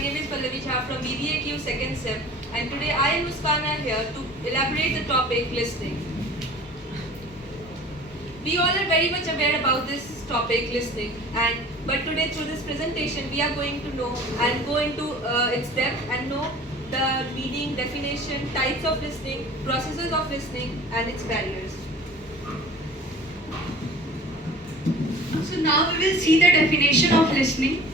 name is Pallavi Jha from BBAQ second sem, and today I and Muskan are here to elaborate the topic listening. We all are very much aware about this topic listening, but today through this presentation we are going to know and go into its depth and know the meaning, definition, types of listening, processes of listening and its barriers. So now we will see the definition of listening.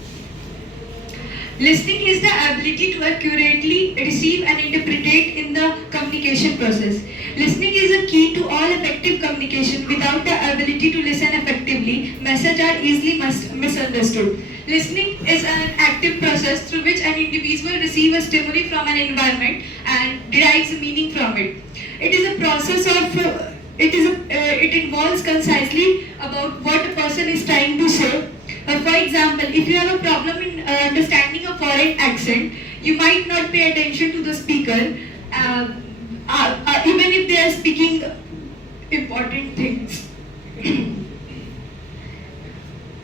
Listening is the ability to accurately receive and interpret in the communication process. Listening is a key to all effective communication. Without the ability to listen effectively, messages are easily misunderstood. Listening is an active process through which an individual receives a stimuli from an environment and derives a meaning from it. It is a process of it involves concisely about what a person is trying to say. For example, if you have a problem in understanding a foreign accent, you might not pay attention to the speaker, even if they are speaking important things.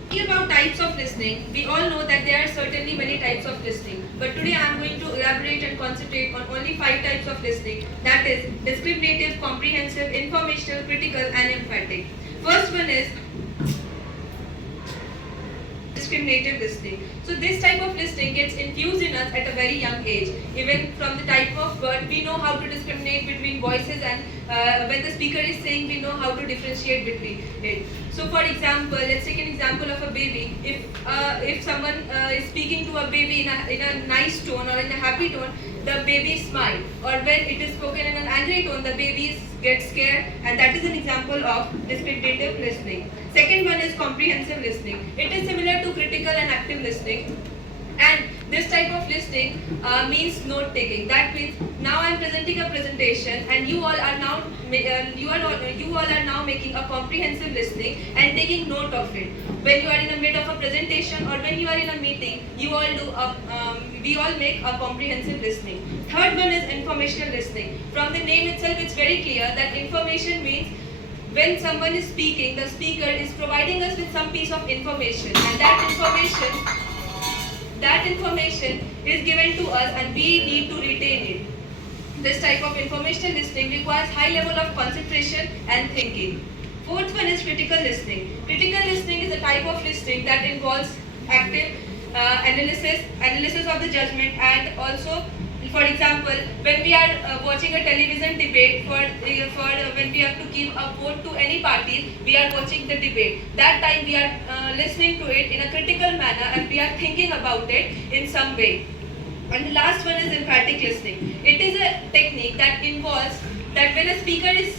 Talking about types of listening, we all know that there are certainly many types of listening. But today I am going to elaborate and concentrate on only 5 types of listening. That is discriminative, comprehensive, informational, critical and emphatic. First one is discriminative listening. So this type of listening gets infused in us at a very young age. Even from the type of word, we know how to discriminate between voices, and when the speaker is saying, we know how to differentiate between it. So for example, let's take an example of a baby. If someone is speaking to a baby in a nice tone or in a happy tone, the baby smile. Or when it is spoken in an angry tone, the baby gets scared, and that is an example of discriminative listening. Second one is comprehensive listening. It is similar to critical and active listening. And this type of listening means note taking. That means now I am presenting a presentation, and you all are now making a comprehensive listening and taking note of it. When you are in the mid of a presentation or when you are in a meeting, we all make a comprehensive listening. Third one is informational listening. From the name itself, it's very clear that information means when someone is speaking, the speaker is providing us with some piece of information, and that information is given to us and we need to retain it. This type of informational listening requires high level of concentration and thinking. Fourth one is critical listening. Critical listening is a type of listening that involves active analysis of the judgment, and also, for example, when we are watching a television debate when we have to give a vote to any party, we are watching the debate. That time we are listening to it in a critical manner and we are thinking about it in some way. And the last one is emphatic listening. It is a technique that involves that when a speaker is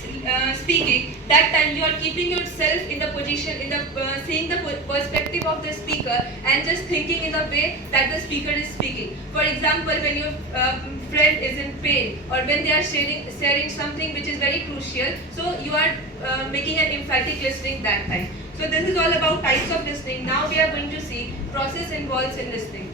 speaking, that time you are keeping yourself in the position, seeing the perspective of the speaker and just thinking in the way that the speaker is speaking. For example, when your friend is in pain or when they are sharing something which is very crucial, so you are making an emphatic listening that time. So this is all about types of listening. Now we are going to see process involved in listening.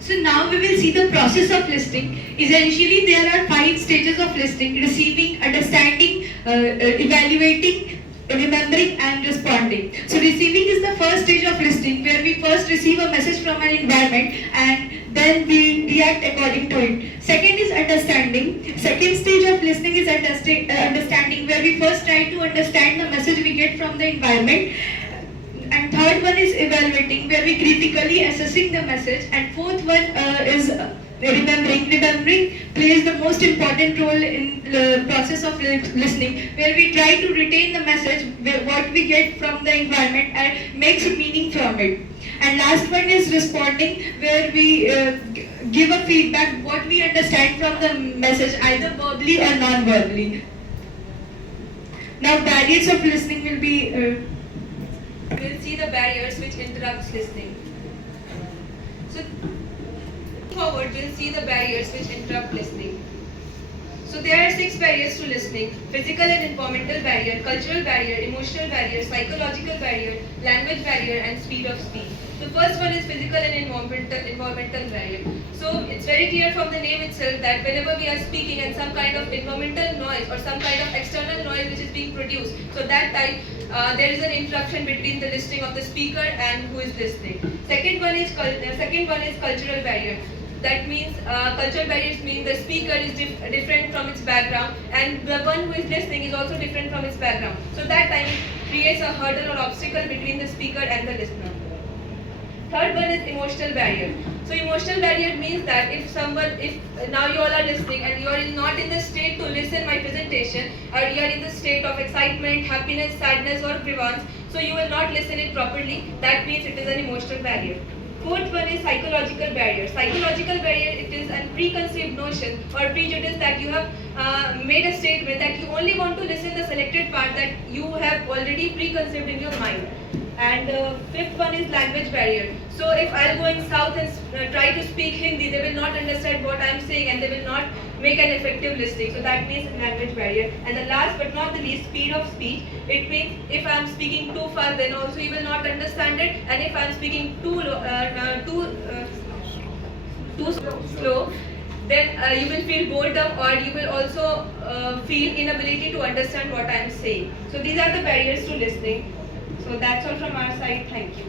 So now we will see the process of listening. Essentially, there are 5 stages of listening: receiving, understanding, evaluating, remembering and responding. So receiving is the first stage of listening, where we first receive a message from an environment and then we react according to it. Second is understanding. Second stage of listening is understanding, where we first try to understand the message we get from the environment. And third one is evaluating, where we critically assessing the message. And fourth one is remembering. Remembering plays the most important role in the process of listening, where we try to retain the message, what we get from the environment, and makes a meaning from it. And last one is responding, where we give a feedback, what we understand from the message, either verbally or non-verbally. Now barriers of listening will be We'll see the barriers which interrupts listening. So forward, we'll see the barriers which interrupt listening. So there are 6 barriers to listening: physical and environmental barrier, cultural barrier, emotional barrier, psychological barrier, language barrier and speed of speech. The first one is physical and environmental barrier. So it's very clear from the name itself that whenever we are speaking and some kind of environmental noise or some kind of external noise which is being produced, so that time there is an interruption between the listening of the speaker and who is listening. Second one is cultural barrier. That means cultural barriers mean the speaker is different from its background, and the one who is listening is also different from its background. So that time it creates a hurdle or obstacle between the speaker and the listener. Third one is emotional barrier. So emotional barrier means that if now you all are listening and you are not in the state to listen my presentation, or you are in the state of excitement, happiness, sadness or grievance, so you will not listen it properly. That means it is an emotional barrier. Fourth one is psychological barrier. Psychological barrier, it is a preconceived notion or prejudice that you have made a statement that you only want to listen the selected part that you have already preconceived in your mind. And fifth one is language barrier. So if I am going south and try to speak Hindi, they will not understand what I am saying and they will not make an effective listening. So that means language barrier. And the last but not the least, speed of speech. It means if I am speaking too fast, then also you will not understand it. And if I am speaking too slow, then you will feel boredom, or you will also feel inability to understand what I am saying. So these are the barriers to listening. So that's all from our side. Thank you.